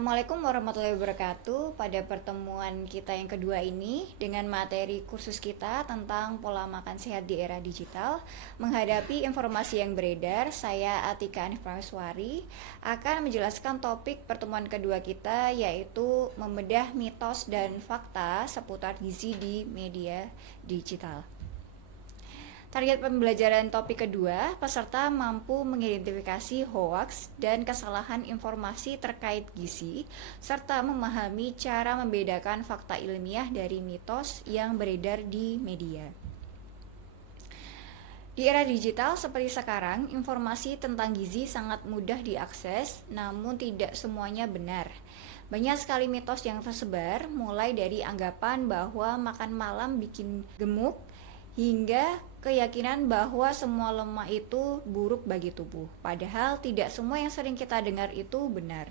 Assalamualaikum warahmatullahi wabarakatuh. Pada pertemuan kita yang kedua ini dengan materi kursus kita tentang pola makan sehat di era digital, menghadapi informasi yang beredar, saya Atika Anif Prahaswari akan menjelaskan topik pertemuan kedua kita, yaitu membedah mitos dan fakta seputar gizi di media digital. Target pembelajaran topik kedua, peserta mampu mengidentifikasi hoaks dan kesalahan informasi terkait gizi, serta memahami cara membedakan fakta ilmiah dari mitos yang beredar di media. Di era digital seperti sekarang, informasi tentang gizi sangat mudah diakses, namun tidak semuanya benar. Banyak sekali mitos yang tersebar, mulai dari anggapan bahwa makan malam bikin gemuk, hingga keyakinan bahwa semua lemak itu buruk bagi tubuh. Padahal tidak semua yang sering kita dengar itu benar.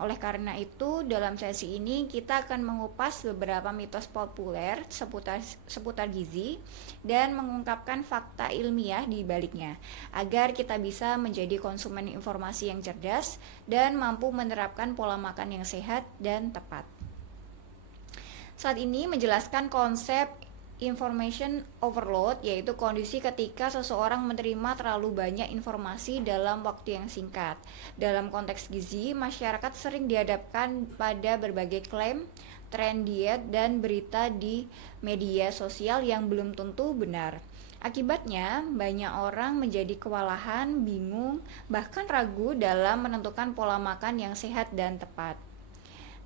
Oleh karena itu, dalam sesi ini kita akan mengupas beberapa mitos populer seputar gizi dan mengungkapkan fakta ilmiah di baliknya, agar kita bisa menjadi konsumen informasi yang cerdas dan mampu menerapkan pola makan yang sehat dan tepat. Saat ini menjelaskan konsep information overload, yaitu kondisi ketika seseorang menerima terlalu banyak informasi dalam waktu yang singkat. Dalam konteks gizi, masyarakat sering dihadapkan pada berbagai klaim, tren diet, dan berita di media sosial yang belum tentu benar. Akibatnya, banyak orang menjadi kewalahan, bingung, bahkan ragu dalam menentukan pola makan yang sehat dan tepat.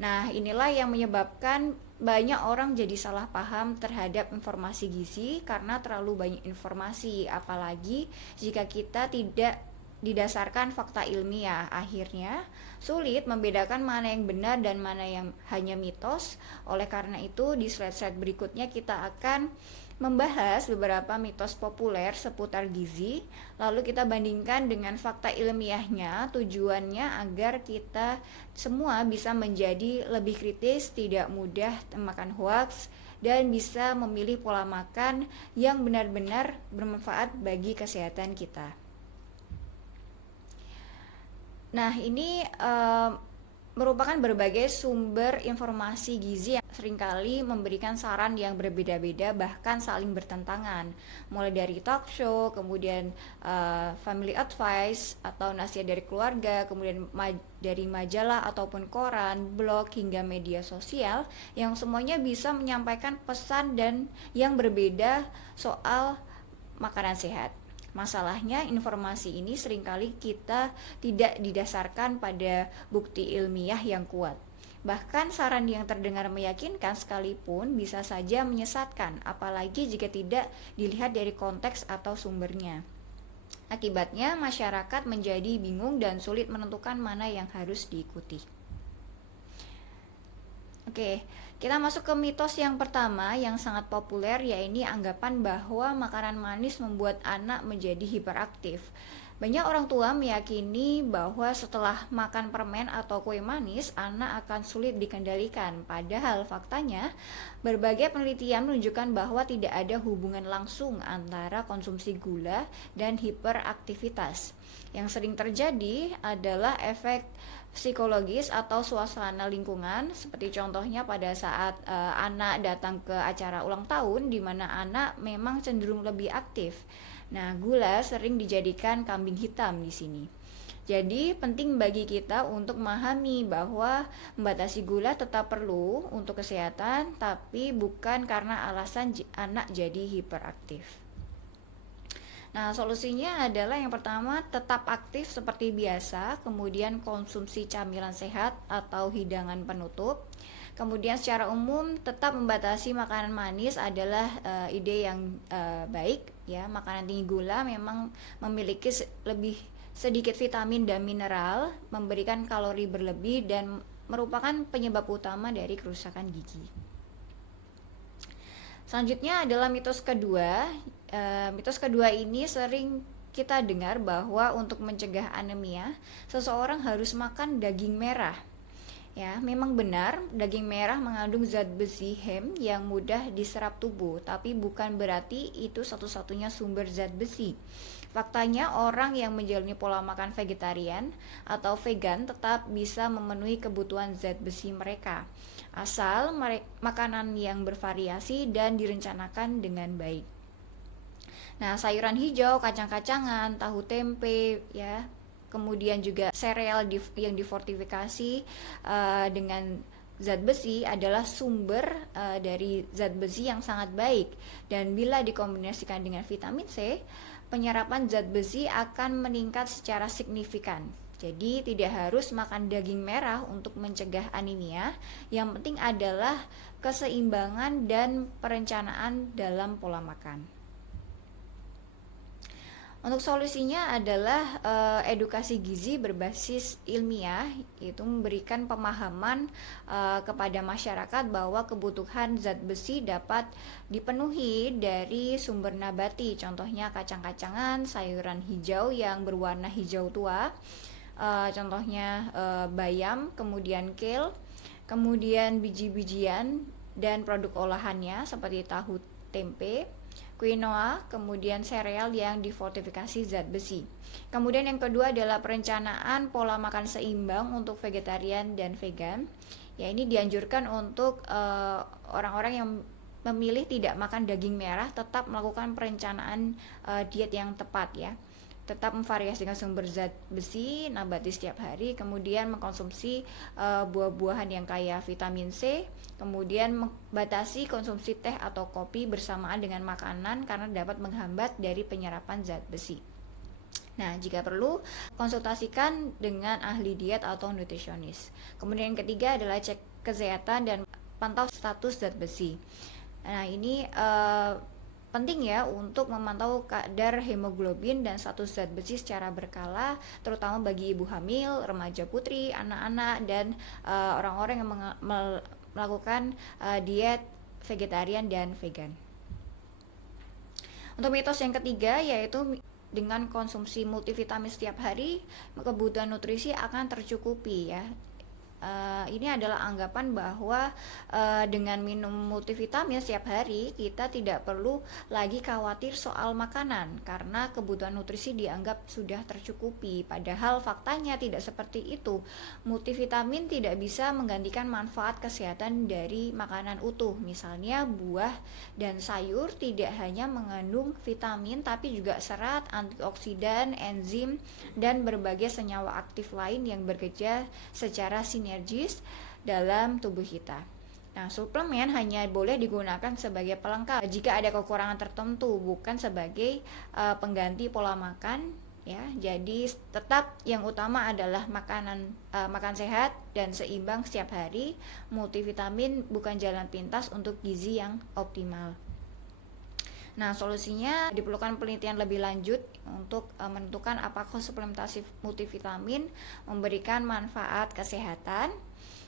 Nah, inilah yang menyebabkan banyak orang jadi salah paham terhadap informasi gizi karena terlalu banyak informasi, apalagi jika kita tidak didasarkan fakta ilmiah. Akhirnya, sulit membedakan mana yang benar dan mana yang hanya mitos. Oleh karena itu, di slide-slide berikutnya kita akan membahas beberapa mitos populer seputar gizi, lalu kita bandingkan dengan fakta ilmiahnya. Tujuannya agar kita semua bisa menjadi lebih kritis, tidak mudah makan hoaks, dan bisa memilih pola makan yang benar-benar bermanfaat bagi kesehatan kita. Nah, ini merupakan berbagai sumber informasi gizi yang seringkali memberikan saran yang berbeda-beda, bahkan saling bertentangan. Mulai dari talk show, kemudian family advice atau nasihat dari keluarga, kemudian dari majalah ataupun koran, blog, hingga media sosial, yang semuanya bisa menyampaikan pesan dan yang berbeda soal makanan sehat. Masalahnya, informasi ini seringkali kita tidak didasarkan pada bukti ilmiah yang kuat. Bahkan saran yang terdengar meyakinkan sekalipun bisa saja menyesatkan, apalagi jika tidak dilihat dari konteks atau sumbernya. Akibatnya, masyarakat menjadi bingung dan sulit menentukan mana yang harus diikuti. Oke, kita masuk ke mitos yang pertama yang sangat populer, yaitu anggapan bahwa makanan manis membuat anak menjadi hiperaktif. Banyak orang tua meyakini bahwa setelah makan permen atau kue manis, anak akan sulit dikendalikan. Padahal faktanya, berbagai penelitian menunjukkan bahwa tidak ada hubungan langsung antara konsumsi gula dan hiperaktivitas. Yang sering terjadi adalah efek psikologis atau suasana lingkungan, seperti contohnya pada saat anak datang ke acara ulang tahun di mana anak memang cenderung lebih aktif. Nah, gula sering dijadikan kambing hitam di sini. Jadi penting bagi kita untuk memahami bahwa membatasi gula tetap perlu untuk kesehatan, tapi bukan karena alasan anak jadi hiperaktif. Nah, solusinya adalah yang pertama, tetap aktif seperti biasa, kemudian konsumsi camilan sehat atau hidangan penutup. Kemudian secara umum tetap membatasi makanan manis adalah ide yang baik ya. Makanan tinggi gula memang memiliki lebih sedikit vitamin dan mineral, memberikan kalori berlebih dan merupakan penyebab utama dari kerusakan gigi. Selanjutnya adalah mitos kedua. Mitos kedua ini sering kita dengar bahwa untuk mencegah anemia, seseorang harus makan daging merah. Ya, memang benar, daging merah mengandung zat besi Hem yang mudah diserap tubuh, tapi bukan berarti itu satu-satunya sumber zat besi. Faktanya, orang yang menjalani pola makan vegetarian atau vegan tetap bisa memenuhi kebutuhan zat besi mereka, asal makanan yang bervariasi dan direncanakan dengan baik. Nah, sayuran hijau, kacang-kacangan, tahu tempe, ya, kemudian juga sereal yang difortifikasi dengan zat besi adalah sumber dari zat besi yang sangat baik, dan bila dikombinasikan dengan vitamin C, penyerapan zat besi akan meningkat secara signifikan. Jadi tidak harus makan daging merah untuk mencegah anemia, yang penting adalah keseimbangan dan perencanaan dalam pola makan. Untuk solusinya adalah edukasi gizi berbasis ilmiah, yaitu memberikan pemahaman kepada masyarakat bahwa kebutuhan zat besi dapat dipenuhi dari sumber nabati, contohnya kacang-kacangan, sayuran hijau yang berwarna hijau tua, contohnya bayam, kemudian kale, kemudian biji-bijian dan produk olahannya seperti tahu tempe, quinoa, kemudian sereal yang difortifikasi zat besi. Kemudian yang kedua adalah perencanaan pola makan seimbang untuk vegetarian dan vegan. Ya, ini dianjurkan untuk orang-orang yang memilih tidak makan daging merah tetap melakukan perencanaan diet yang tepat, ya. Tetap memvariasikan sumber zat besi nabati setiap hari, kemudian mengkonsumsi buah-buahan yang kaya vitamin C, kemudian membatasi konsumsi teh atau kopi bersamaan dengan makanan karena dapat menghambat dari penyerapan zat besi. Nah, jika perlu, konsultasikan dengan ahli diet atau nutrisionis. Kemudian yang ketiga adalah cek kesehatan dan pantau status zat besi. Nah, ini penting ya untuk memantau kadar hemoglobin dan status zat besi secara berkala, terutama bagi ibu hamil, remaja putri, anak-anak, dan orang-orang yang melakukan diet vegetarian dan vegan. Untuk mitos yang ketiga, yaitu dengan konsumsi multivitamin setiap hari, kebutuhan nutrisi akan tercukupi, ya. Ini adalah anggapan bahwa dengan minum multivitamin setiap hari kita tidak perlu lagi khawatir soal makanan karena kebutuhan nutrisi dianggap sudah tercukupi. Padahal faktanya tidak seperti itu. Multivitamin tidak bisa menggantikan manfaat kesehatan dari makanan utuh. Misalnya buah dan sayur tidak hanya mengandung vitamin tapi juga serat, antioksidan, enzim, dan berbagai senyawa aktif lain yang bekerja secara sinergis dalam tubuh kita. Nah, suplemen hanya boleh digunakan sebagai pelengkap jika ada kekurangan tertentu, bukan sebagai pengganti pola makan, ya. Jadi tetap yang utama adalah makan sehat dan seimbang setiap hari. Multivitamin bukan jalan pintas untuk gizi yang optimal. Nah, solusinya diperlukan penelitian lebih lanjut untuk menentukan apakah suplementasi multivitamin memberikan manfaat kesehatan.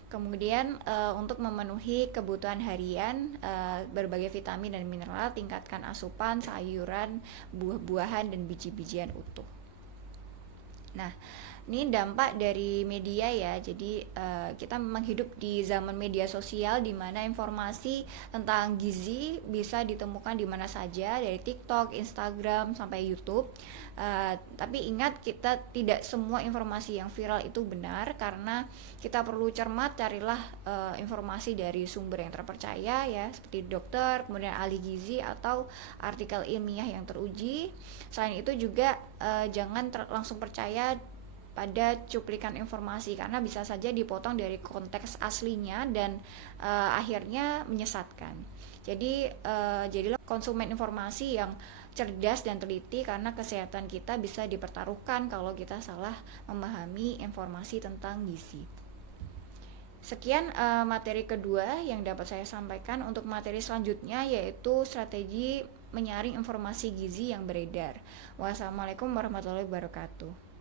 Kemudian untuk memenuhi kebutuhan harian berbagai vitamin dan mineral, tingkatkan asupan sayuran, buah-buahan, dan biji-bijian utuh. Nah, ini dampak dari media, ya. Jadi kita memang hidup di zaman media sosial di mana informasi tentang gizi bisa ditemukan di mana saja, dari TikTok, Instagram, sampai YouTube. Tapi ingat, kita tidak semua informasi yang viral itu benar, karena kita perlu cermat, carilah informasi dari sumber yang terpercaya, ya, seperti dokter, kemudian ahli gizi atau artikel ilmiah yang teruji. Selain itu juga jangan langsung percaya pada cuplikan informasi karena bisa saja dipotong dari konteks aslinya dan akhirnya menyesatkan. Jadi jadilah konsumen informasi yang cerdas dan teliti, karena kesehatan kita bisa dipertaruhkan kalau kita salah memahami informasi tentang gizi. Sekian materi kedua yang dapat saya sampaikan. Untuk materi selanjutnya yaitu strategi menyaring informasi gizi yang beredar. Wassalamualaikum warahmatullahi wabarakatuh.